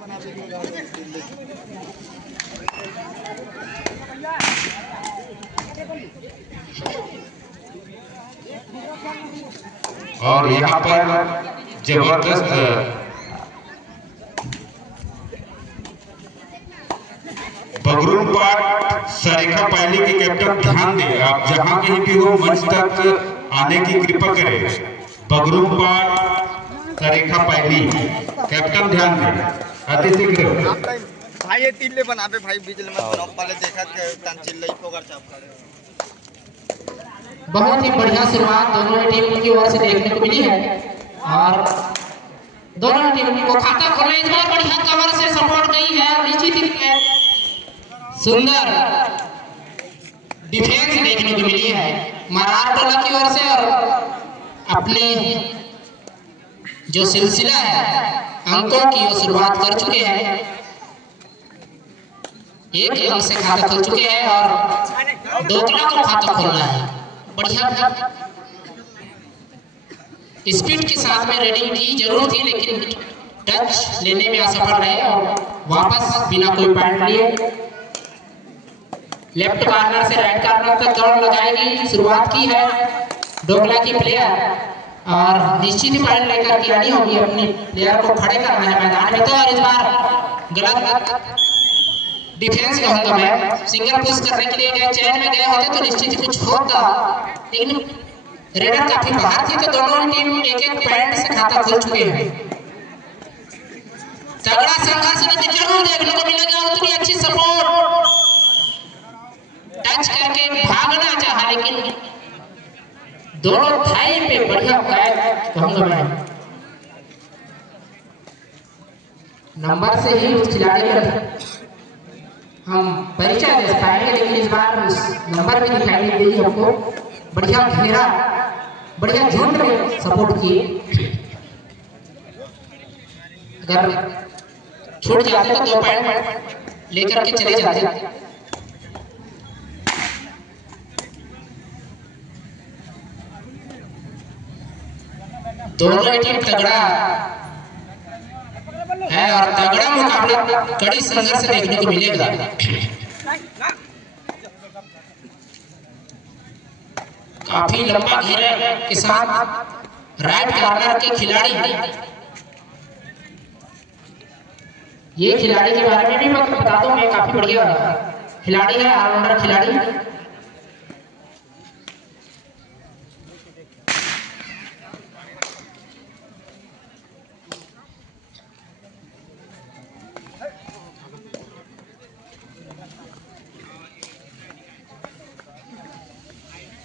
और यहाँ पर जबरदस्त बगरूमपाट सरेखा पायली के कैप्टन ध्यान दें, आप जहां कहीं भी हो मंच तक आने की कृपा करें। बगरूमपाट सरेखा पायली कैप्टन ध्यान दें, अति शीघ्र भाई ये तीन ले बनावे भाई बिजली में नॉक वाले देखा के तंचिल लई पोगर चाप करे। बहुत ही बढ़िया शुरुआत दोनों टीम की ओर से देखने को मिली है और दोनों टीम को खाता खोलने इस बार बढ़िया कवर से सपोर्ट गई है और निश्चित ही सुंदर डिफेंस देखने को मिली है मरार टोला की ओर से और अपने जो सिलसिला है अंकों की वो शुरुआत कर चुके हैं। एक अंक से खाता खोल चुके हैं और दोगला को खाता खोलना है। बढ़िया स्पीड के साथ में रेडिंग की जरूर थी लेकिन टच लेने में असफल रहे और वापस बिना कोई पॉइंट लिए लेफ्ट कॉर्नर से राइट कॉर्नर तक दौड़ लगाएगी। शुरुआत की है डोगला की प्लेयर और निश्चित ही पॉइंट लेकर के आनी होगी, अपने प्लेयर को खड़े करना है मैदान में। तो और इस बार गलत डिफेंस कहूंगा मैं, सिंगल पुश करने के लिए गए, चैन में गए होते तो निश्चित ही कुछ होता लेकिन रेडर काफी बाहर थी तो दोनों टीम एक एक पॉइंट से खाता खोल चुके हैं। तगड़ा संघर्ष जरूर देखने को मिलेगा, उतनी अच्छी सपोर्ट टच करके भागना चाहा लेकिन दोनों थाई पे बढ़िया कैच कहूंगा मैं। नंबर से ही उस खिलाड़ी का हम परिचय दे पाएंगे लेकिन इस बार नंबर भी दिखाई नहीं देगी हमको। बढ़िया घेरा बढ़िया झुंड में सपोर्ट किए, अगर छूट जाते तो 2 पॉइंट लेकर के चले जाते। दोनों टीम तगड़ा है और तगड़ा मुकाबला कड़ी संघर्ष देखने को मिलेगा। काफी लंबा घेरे के साथ राइट कॉर्नर के खिलाड़ी, ये खिलाड़ी के बारे में भी मैं बता दूं, मैं काफी बढ़िया खिलाड़ी है, ऑलराउंडर खिलाड़ी।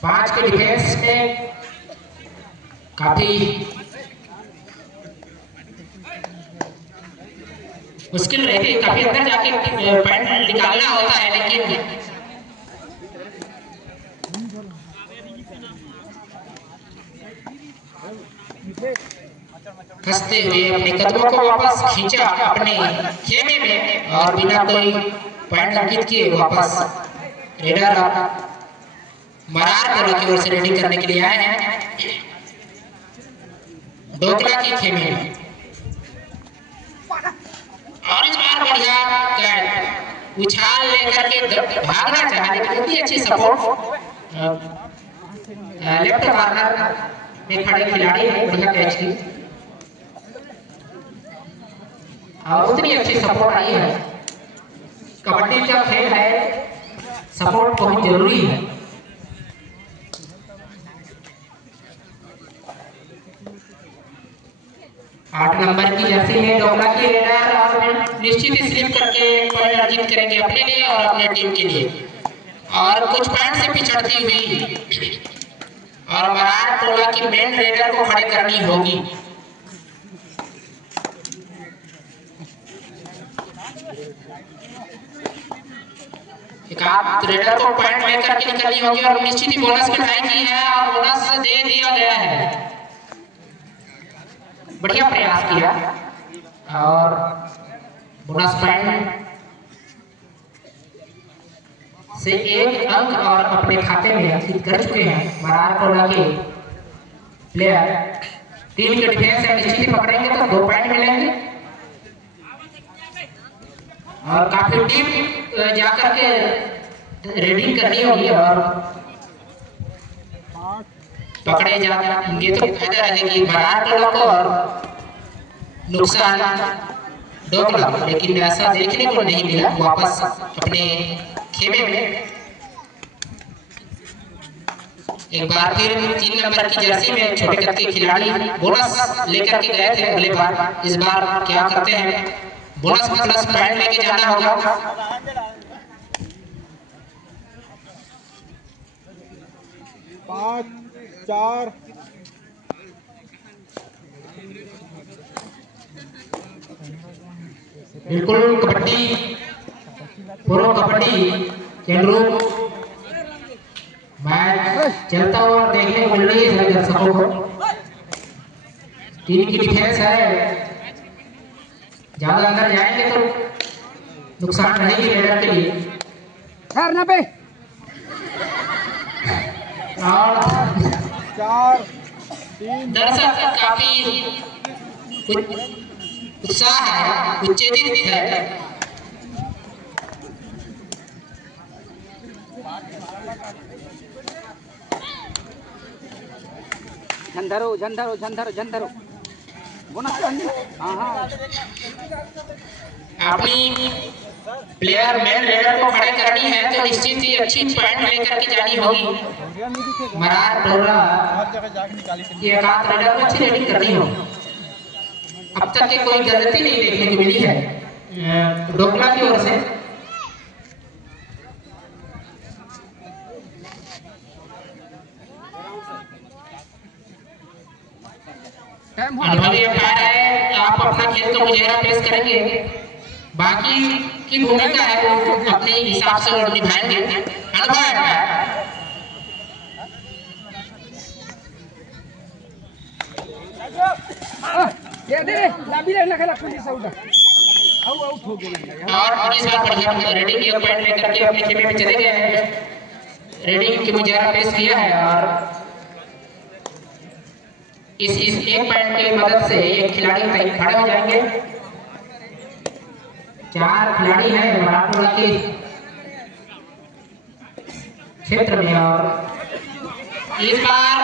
पांच के डिफेंस में काफी मुश्किल रहती है, काफी अंदर जाके पॉइंट निकालना होता है लेकिन खसते हुए अपने कदमों को वापस खींचा अपने खेमे में और बिना कोई पॉइंट अंकित किए वापस रेडर मरार टोला की ओर से रेडिंग करने के लिए आए हैं डोगला के खेमे में। और इस बार बढ़िया उछाल लेकर के भागना चाहा लेकिन इतनी अच्छी सपोर्ट लेफ्ट कॉर्नर में खड़े खिलाड़ी ने बढ़िया कैच की और उतनी अच्छी सपोर्ट आई है। कबड्डी का खेल है, सपोर्ट बहुत जरूरी है। आठ नंबर की जर्सी है डोगला की रेडर और निश्चित ही स्लिप करके पॉइंट अर्जित करेंगे अपने लिए और अपने टीम के लिए और कुछ पॉइंट से पिछड़ती हुई और मरार टोला की मेन रेडर को खड़े करनी होगी। एक आप रेडर को पॉइंट लेकर के निकलनी होगी और निश्चित ही बोनस की ट्राई की है और बोनस दे दिया गया है। बढ़िया प्रयास किया और बोनस पॉइंट से 1 अंक और अपने खाते में अंकित कर चुके हैं मरार टोला के प्लेयर। टीम के डिफेंस से निश्चित ही पकड़ेंगे तो 2 पॉइंट मिलेंगे और काफी डीप जाकर के रीडिंग करनी होगी और पकड़े जाएंगे तो फायदा रहेगी बरार टोला को और नुकसान डोकला, लेकिन ऐसा देखने को नहीं मिला। वापस अपने खेमे में एक बार फिर 3 नंबर की जर्सी में छोटे कद के खिलाड़ी बोनस लेकर के गए थे अगले बार। इस बार क्या करते हैं, बोनस प्लस पॉइंट लेके जाना होगा। पाँच, 4 बिल्कुल कबड्डी, प्रो कबड्डी के अनुरूप मैच चलता हुआ देखने को मिल रही है दर्शकों को। टीम की डिफेंस है, ज्यादा अंदर जाएंगे तो नुकसान रहेगी रेडर के लिए। और 4, 3 दर्शक काफी उत्साह है, उत्तेजित है। झंझरो बोनस हाँ अपनी प्लेयर मेन रेडर को खड़े करनी है तो निश्चित ही अच्छी पॉइंट लेकर के जानी होगी। मरार टोला की एकांत रेडर को अच्छी रेडिंग करनी होगी। अब तक की कोई गलती नहीं देखने को मिली है डोकला की ओर से। अनुभवी अंपायर है, आप अपना खेल तो मुझे पेश करेंगे, बाकी की भूमिका है वो अपने हिसाब से और निभाएंगे। और इस बार बढ़िया रेडिंग एक पॉइंट लेकर के अपने खेमे में चले गए हैं। रेडिंग की मुजाहरा पेश किया है और इस एक पॉइंट की मदद से एक खिलाड़ी खड़े हो जाएंगे। 4 खिलाड़ी हैं मराठवाड़ा के क्षेत्र में और इस बार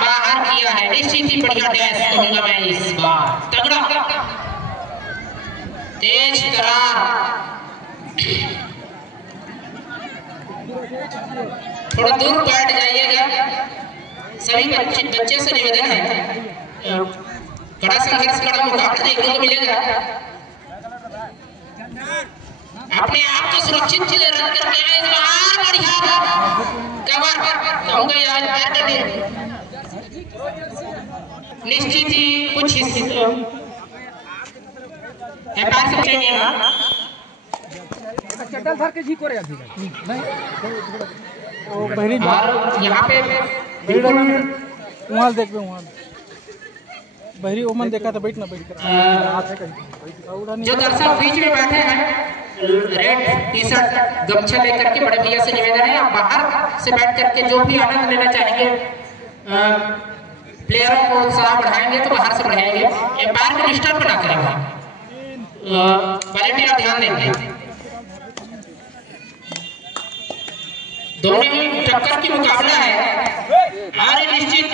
बाहर किया है। निश्चित ही बढ़िया डैश कहूंगा मैं इस बार, तगड़ा तेज करार। थोड़ा दूर बैठ जाइएगा। सभी बच्चे से निवेदन है, कड़ा संघर्ष कड़ा मुकाबला देखने को मिलेगा। अपने आप को सुरक्षित रख करके इस बार बढ़िया कवर कहूंगा यार। निश्चित ही कुछ हिस्से और यहाँ पे वहाँ देख वहाँ बहरी ओमन देखा था, बैठना जो दर्शक बीच में बैठे हैं रेड टी शर्ट गमछा लेकर के बड़े भैया से निवेदन है आप बाहर से बैठ करके जो भी आनंद लेना चाहेंगे, प्लेयरों को उत्साह बढ़ाएंगे तो बाहर से बढ़ाएंगे। एम्पायर को डिस्टर्ब ना करेगा, वॉलंटियर ध्यान देंगे। दोनों ही टक्कर की मुकाबला है। हार निश्चित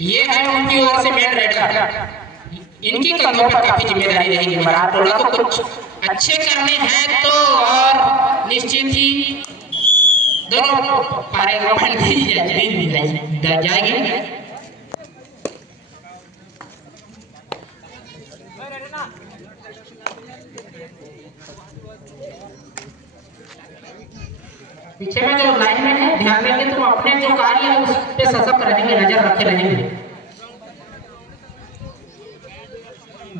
ये है उनकी ओर से मेन रेडर। इनकी कंधों पर काफी जिम्मेदारी रहेगी। मराठवाड़ा को कुछ अच्छे करने हैं तो और निश्चित ही दोनों पारे जाएंगे। पीछे में जो लाइनमैन है ध्यान देंगे तो अपने जो कार्य है उस पे सशक्त रहेंगे, नजर रखे रहेंगे।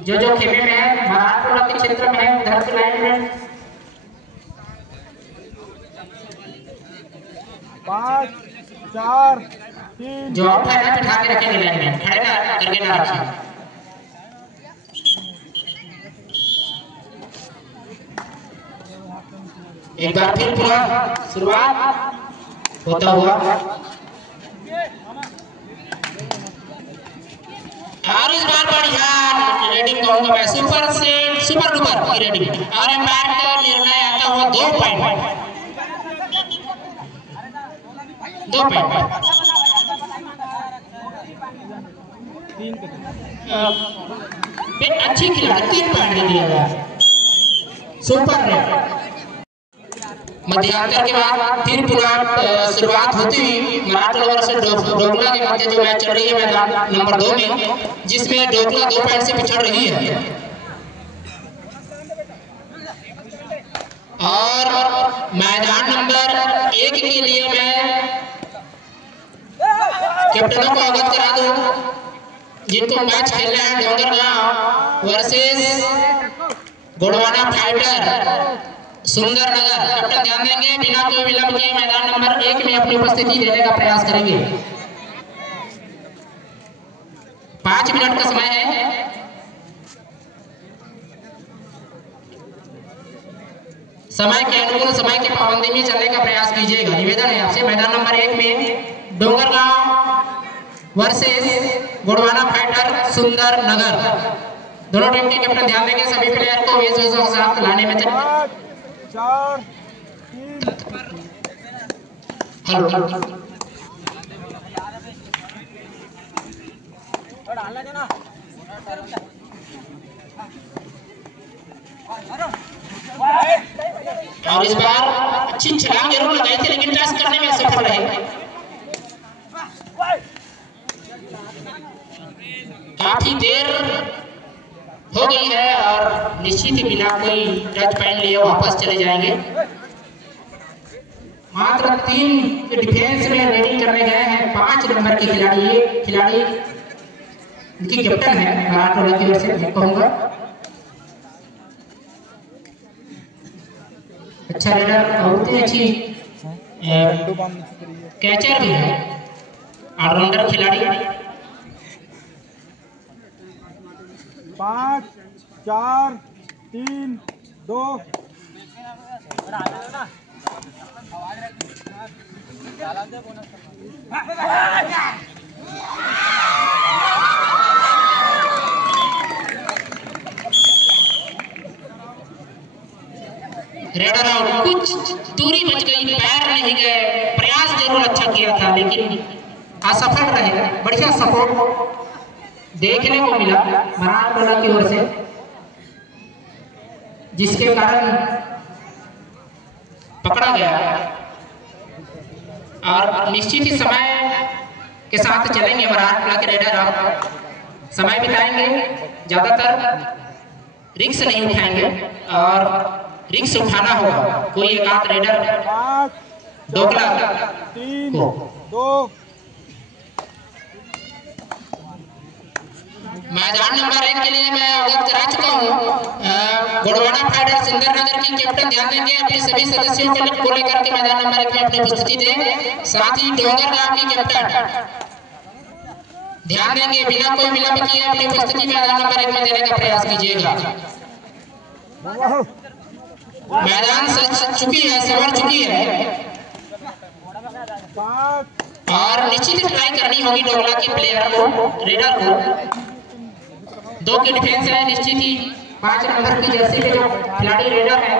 जो खेमे में है मराठवाड़ा के क्षेत्र में है उधर के लाइनमैन 5, 4, 3 जो आउट है ना बिठा के रखेंगे लाइनमैन, खड़े ना करके ना रखें। एक बार फिर पुनः शुरुआत होता हुआ और इस बार बढ़िया रेटिंग कहूंगा मैं, सुपर से सुपर डुपर की रेटिंग। और एम्पायर का निर्णय आता हुआ 2 पॉइंट। अच्छी खिलाड़ी 3 पॉइंट दे दिया गया, सुपर रेट। मध्यांतर के बाद फिर पुनः शुरुआत होती हुई मराठवाड़ा से डोकला के मध्य जो मैच चल रही है मैदान नंबर 2 में, जिसमें डोकला 2 पॉइंट से पिछड़ रही है। और मैदान नंबर 1 के लिए मैं कैप्टनों को अवगत करा दूं, जिनको मैच खेल रहे हैं Dongargaon versus Gondwana fighter Sundarnagar. Captain ध्यान देंगे, बिना कोई विलंब के मैदान नंबर 1 में अपनी उपस्थिति देने का प्रयास करेंगे। 5 मिनट का समय है। समय के अनुकूल, समय की पाबंदी में चलने का प्रयास कीजिएगा। निवेदन है आपसे, मैदान नंबर 1 में डोंगरगांव वर्सेस गोड़वाना फाइटर सुंदरनगर। दोनों टीम के कैप्टन ध्यान देंगे, सभी प्लेयर को वेशभूषा के साथ लाने में 4 3 और इस बार अच्छी छलांग जरूर लगाई थी, लेकिन टच करने में असफल रहे। काफी देर हो गई है और निश्चित ही बिना कोई टच पॉइंट लिए वापस चले जाएंगे। मात्र 3 डिफेंस में रेडिंग करने गए हैं 5 नंबर के खिलाड़ी। ये खिलाड़ी इनकी कैप्टन है मराठवाड़ा की ओर से, मैं कहूँगा अच्छा रेडर और उतनी अच्छी कैचर भी है, ऑलराउंडर खिलाड़ी। 5 4 3 2 रेडर आउट, कुछ दूरी बच गई, पैर नहीं गए, प्रयास जरूर अच्छा किया था लेकिन असफल रहे। बढ़िया सपोर्ट देखने को मिला मराठवाड़ा की ओर से, जिसके कारण पकड़ा गया। और निश्चित ही समय के साथ चलेंगे मराठवाड़ा के रेडर, आप समय बिताएंगे, ज्यादातर रिस्क नहीं उठाएंगे और रिस्क उठाना होगा। कोई एक आध रेडर 5 डोकला 3 को 2 मैदान नंबर 1 के लिए मैं अवगत करा चुका हूँ। गोड़वाना फाइटर सुंदरनगर की कैप्टन ध्यान देंगे, अपने सभी सदस्यों को लेकर के मैदान नंबर 1 में अपनी उपस्थिति दें। साथ ही डोंगरगांव की कैप्टन ध्यान देंगे, बिना कोई विलंब किए अपनी उपस्थिति मैदान नंबर 1 में देने का प्रयास कीजिएगा। मैदान सज चुकी है, सवर चुकी है 5 और निश्चित ट्राई करनी होगी डोगला के प्लेयर को, रेडर को। 2 की डिफेंस है, निश्चित ही 5 नंबर की जर्सी पे जो खिलाड़ी रेडर है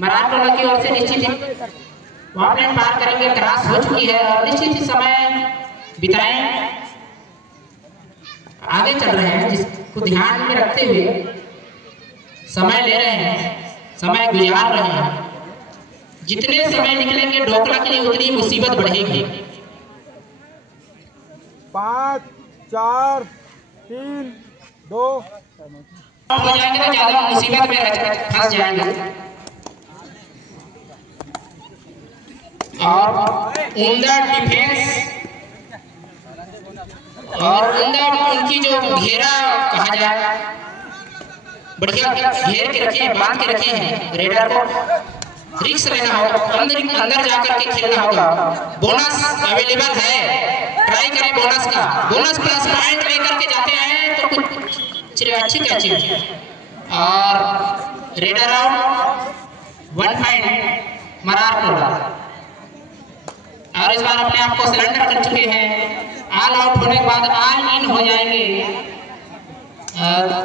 मराठवाड़ा की ओर से निश्चित ही वहां पे पार करेंगे। क्रॉस हो चुकी है और निश्चित ही समय बिताएं, आगे चल रहे हैं, जिसको ध्यान में रखते हुए समय ले रहे हैं, समय गुजार रहे हैं। जितने समय निकलेंगे डोकला के लिए उतनी मुसीबत बढ़ेगी। 5 4 3 2 हो जाएंगे तो ज्यादा मुसीबत में फंस जाएंगे। और उमदा डिफेंस और उमदा उनकी जो घेरा कहा जाए, बढ़िया घेर के रखे हैं, बांध के रखे हैं रेडर को। रिस्क लेना होगा, अंदर जाकर के खेलना होगा। बोनस अवेलेबल है, ट्राई करें बोनस का। बोनस प्लस पॉइंट लेकर के जाते हैं तो कुछ अच्छी कैचिंग। और रेडर आउट 1 पॉइंट मराठवाड़ा। और इस बार अपने आप को सरेंडर कर चुके हैं ऑल आउट होने के बाद ऑल इन हो जाएंगे,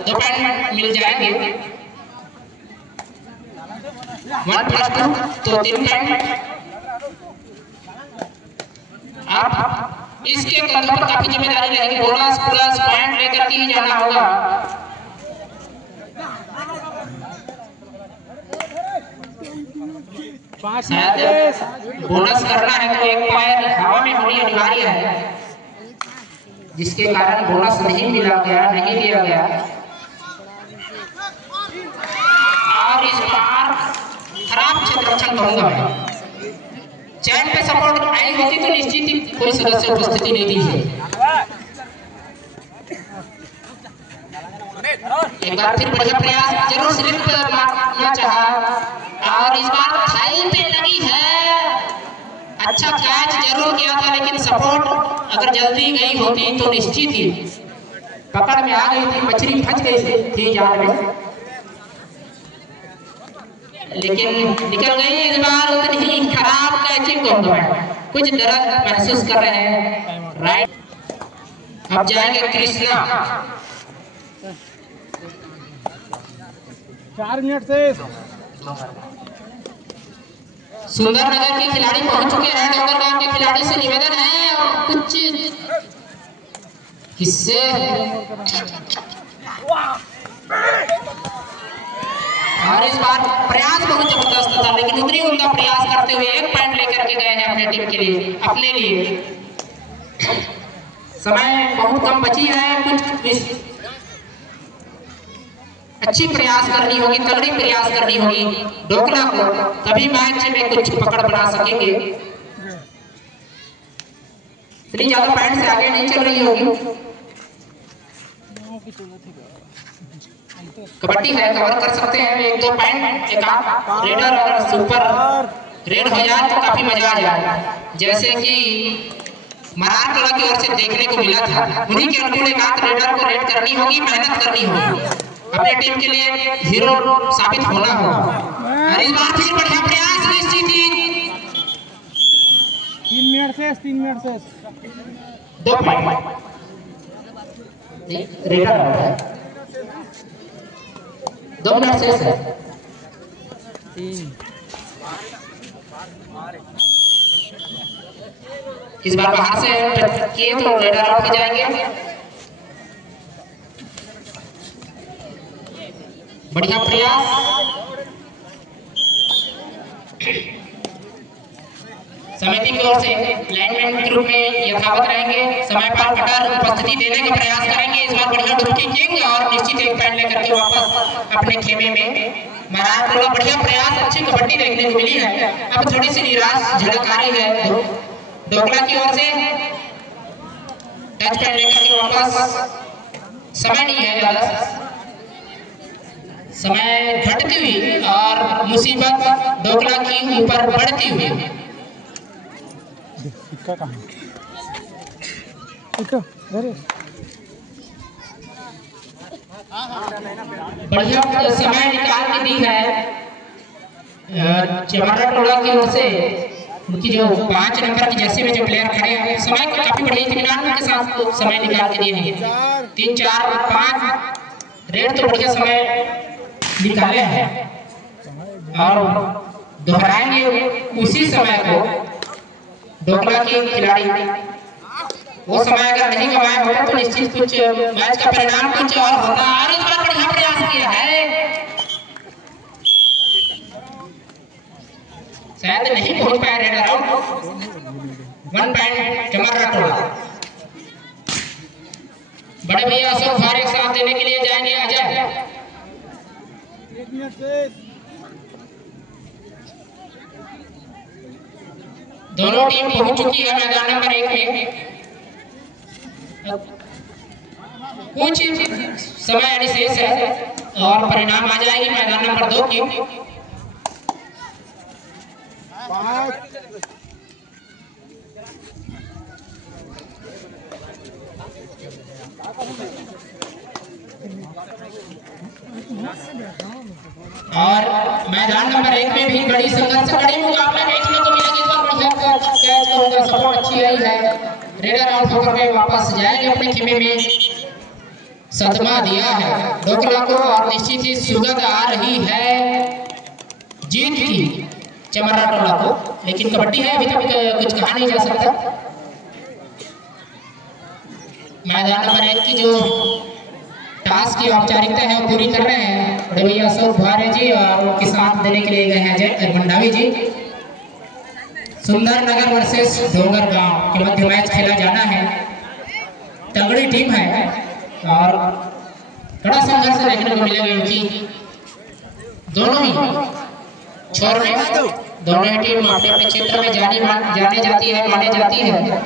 2 पॉइंट मिल जाएंगे। 1 + 2 तो 3 पॉइंट। अब इसके कंधों पर काफी जिम्मेदारी रहेगी, बोनस प्लस पॉइंट लेकर के ही जाना होगा। बोनस करना है तो एक पैर हवा में होनी अनिवार्य है, जिसके कारण बोनस नहीं मिला गया, नहीं दिया गया। और इस बार खराब क्षेत्ररक्षण कहूंगा मैं। चैन पे सपोर्ट आई होती तो निश्चित ही कोई सदस्य उपस्थिति नहीं दी है। एक बार फिर बढ़िया प्रयास, जरूर स्लिप मारना चाहा और इस बार थाई पे लगी है। अच्छा कैच जरूर किया था, लेकिन सपोर्ट अगर जल्दी गई होती तो निश्चित ही पकड़ में आ गई थी, मछली फंस गई थी जाल में, लेकिन निकल गई। इस बार उतनी ही खराब कैचिंग को कुछ दर्द महसूस कर रहे हैं। राइट, अब जाएंगे कृष्णा। 4 मिनट से सुंदरनगर के खिलाड़ी पहुंच चुके हैं। डोंगरगांव के खिलाड़ी से निवेदन है और कुछ हिस्से और इस बार प्रयास बहुत जबरदस्त था, लेकिन उतनी उनका प्रयास करते हुए 1 पॉइंट लेकर के गए हैं अपने टीम के लिए, अपने लिए। समय बहुत कम बची है, कुछ अच्छी प्रयास करनी होगी, तगड़ी प्रयास करनी होगी डोकला को, तभी मैच में कुछ पकड़ बना सकेंगे। इतनी ज्यादा पॉइंट से आगे नहीं चल रही होगी। कबड्डी है, कवर कर सकते हैं 1-2 पॉइंट। एक आप रेडर और सुपर रेड हो जाए तो काफी मजा आ जाए, जैसे कि मरार कला की ओर से देखने को मिला था। उन्हीं के अनुकूल एक आध रेडर को रेड करनी होगी, मेहनत करनी होगी, अपने टीम के लिए हीरो साबित होना होगा। और इस बार फिर बढ़िया प्रयास, निश्चित ही 3 मिनट से 2 पॉइंट रेडर है। 2 मिनट से 3। इस बार बाहर से किए तो रेडर आउट हो जाएंगे। बढ़िया प्रयास, समिति की ओर से लाइनमैन ग्रुप में यथावत रहेंगे, समय पर कटर उपस्थिति देने का प्रयास करेंगे। इस बार बढ़िया डुबकी किंग और निश्चित 1 पॉइंट लेकर के वापस अपने खेमे में। महाराज थोड़ा बढ़िया प्रयास, अच्छी कबड्डी देखने को मिली है। अब थोड़ी सी निराश झलक आ रही है डोकला की ओर से। टच पॉइंट लेकर के वापस, समय नहीं है ज्यादा, समय घटती हुई और मुसीबत डोकला की ऊपर बढ़ती हुई। बढ़िया समय निकाल के दी है चमारा टोला की ओर से। उनकी जो 5 नंबर की जर्सी में जो प्लेयर खड़े हैं, समय को काफी बढ़िया इत्मीनान के साथ समय निकाल के दिए हैं। 3, 4, 5 रेड तो बढ़िया समय निकाले हैं और दोहराएंगे उसी समय को डोकला के खिलाड़ी। वो समय अगर नहीं कमाए होते तो निश्चित कुछ मैच का परिणाम कुछ और होता। और इस बार बढ़िया प्रयास किया है, शायद नहीं पहुंच पाया रेडर आउट। 1 पॉइंट चमर्रा टोला। बड़े भैया अशोक भारे के साथ देने के लिए जाएंगे अजय। दोनों टीम पहुंच चुकी है मैदान नंबर 1 में। कुछ समय अभी शेष है और परिणाम आ जाएगी मैदान नंबर 2 की। और मैदान नंबर 1 में भी बड़ी संघर्ष, कड़ी मुकाबला देखने को मिलेगी। सपोर्ट अच्छी रही है रेडर आउट होकर के वापस जाएंगे अपने खेमे में। सदमा दिया है डोकला को और निश्चित ही सुगंध आ रही है जीत की चमरा टोला को, लेकिन कबड्डी है, अभी तक कुछ कहा नहीं जा सकता। मैदान नंबर 1 की जो टास्क की औपचारिकता है वो पूरी कर रहे हैं बड़े भैया अशोक भारे जी, और उनके साथ देने के लिए गए हैं अजय मंडावी जी। सुंदर नगर वर्सेस डोंगर गांव के मध्य मैच खेला जाना है। तगड़ी टीम है और बड़ा संघर्ष देखने को मिलेगा, क्योंकि दोनों ही छोर में दोनों ही टीम अपने अपने क्षेत्र में जाने जाती है, माने जाती है।